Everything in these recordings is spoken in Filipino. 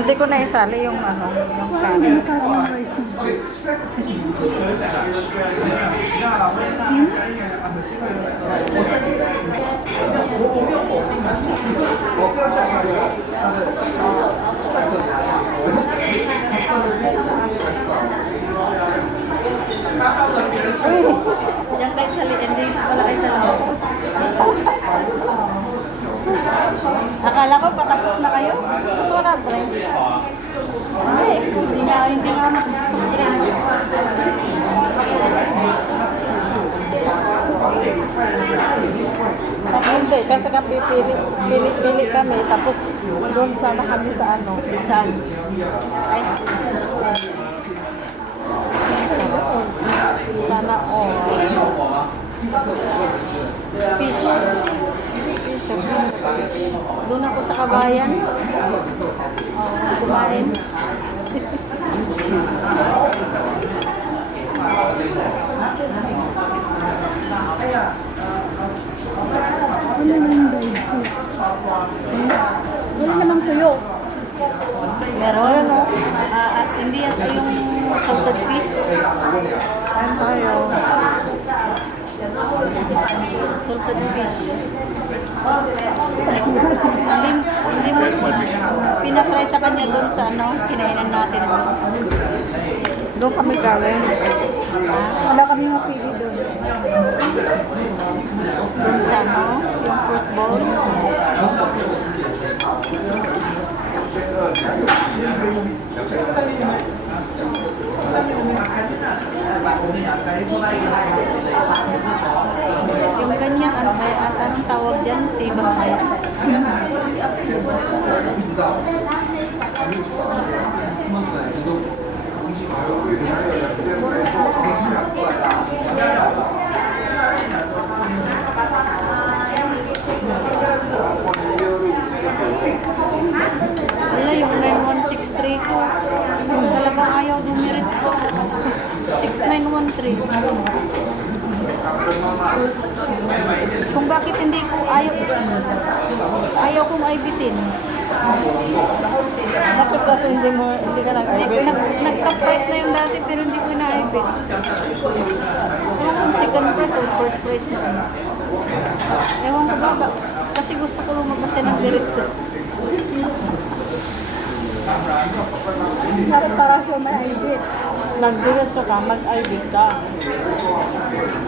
Hindi ko na isali yung ano, yung kanin. Diyan kayo sa hindi wala kayo sa loob. Akala ko patapos na kayo. Gusto ko na break. Hindi nga Hindi, kasi pili kami. Tapos doon sana kami sa ano. Saan? Ay. Sana all. Fish. Doon ako sa kabayan. Kumain. Wala namang tuyo. Meron, no? Hindi yan yung salted fish. Kain tayo. Salted fish. Hindi mo pinatry sa kanya doon sa ano, kinainan natin. Doon kami galing. Wala kami mapili doon. Doon sa ano, yung first bowl. Yung ganyan, ano ba, anong tawag dyan? Sibas na yan. Wala, yung 9163 ko. Talagang ayaw dumiritso. 6913. Kung bakit hindi ko ayaw kong aibitin. Bakit kasi hindi ka nag-ibig? Nag-top price na yung dati pero hindi ko na-aibit. Second price o first price na. Ewan ko ba, kasi gusto ko lumabas na ng-diretso. Bakit para siya may aibit? Nag-diretso ka, mag-ibig ka.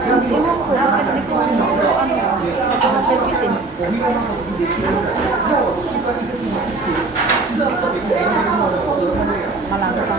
Ewan ko, bakit hindi ko mag-aibitin? Malangsa.